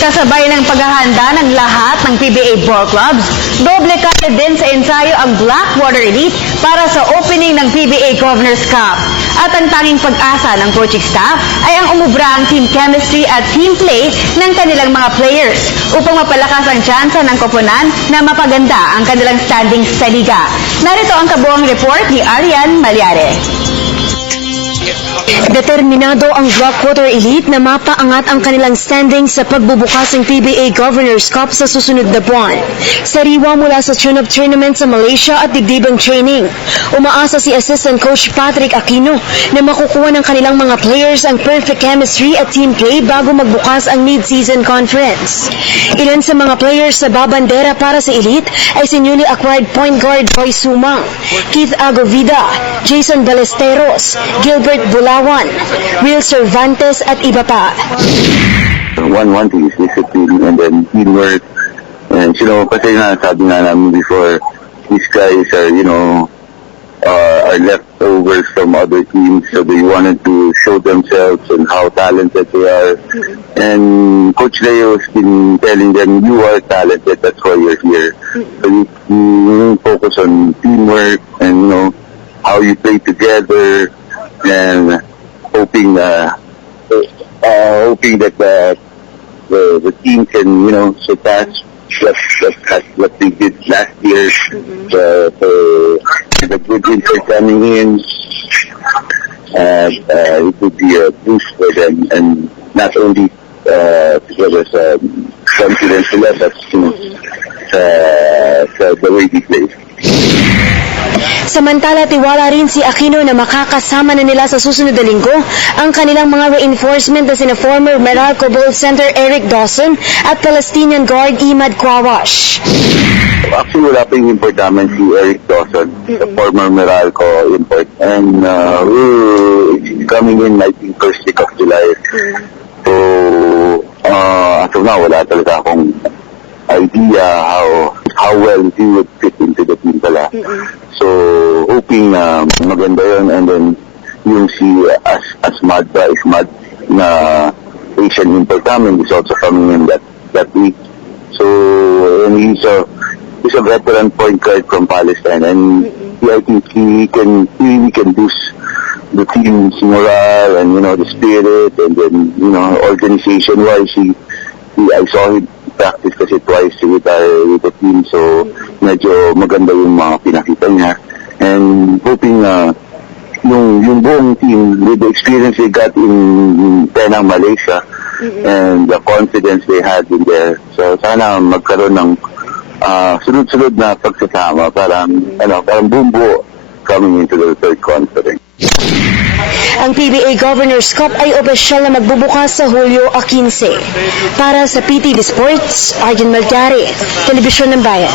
Kasabay ng paghahanda ng lahat ng PBA ball clubs, doble kaya din sa ensayo ang Blackwater Elite para sa opening ng PBA Governors Cup. At ang tanging pag-asa ng coaching staff ay ang umubrang team chemistry at team play ng kanilang mga players upang mapalakas ang tsansa ng koponan na mapaganda ang kanilang standings sa liga. Narito ang kabuang report ni Arian Malyare. Determinado ang Blackwater Elite na mapaangat ang kanilang standing sa pagbubukas ng PBA Governors Cup sa susunod na buwan. Sariwa mula sa tune-up tournament sa Malaysia at dibdibang training. Umaasa si Assistant Coach Patrick Aquino na makukuha ng kanilang mga players ang perfect chemistry at team play bago magbukas ang mid-season conference. Ilan sa mga players sa babandera para sa Elite ay si newly acquired point guard Roy Sumang, Keith Agovida, Jason Ballesteros, Gilbert Bulawan, Real Cervantes at iba pa. One thing is discipline and then teamwork. And kasi nga sabi nga namin before, these guys are, are leftovers from other teams, so they wanted to show themselves and how talented they are. And Coach Leo has been telling them, you are talented, that's why you're here. So you focus on teamwork and, how you play together, and hoping that the team can surpass what they did last year. The good wins are coming in, and it would be a boost for them, and not only to give us confidence to let us the way they play. Samantala, tiwala rin si Aquino na makakasama na nila sa susunod na linggo ang kanilang mga reinforcement na sina former Meralco Bowl Center Eric Dawson at Palestinian guard Imad Kwawash. Actually, wala pa yung import namin si Eric Dawson, the former Meralco import. And we're coming in, I think, first week of July. So, as of now, wala talaga akong idea how well he would fit into the team pala. So, hoping na maganda yun, and then yung si Ismad na Asian import namin is also coming in that week. So, and he's a veteran point guard from Palestine, and I think he can boost the team's morale and the spirit, and then organization wise I saw him practice kasi twice with the team, so medyo maganda yung mga pinakita niya, and hoping yung buong team with the experience they got in Penang, Malaysia, and the confidence they had in there, so sana magkaroon ng sunod-sunod na pagsasama parang bumbu coming into the third conference. Ang PBA Governors Cup ay opisyal na magbubukas sa Hulyo 15. Para sa PTV Sports, Arjen Malgari, Telebisyon ng Bayan.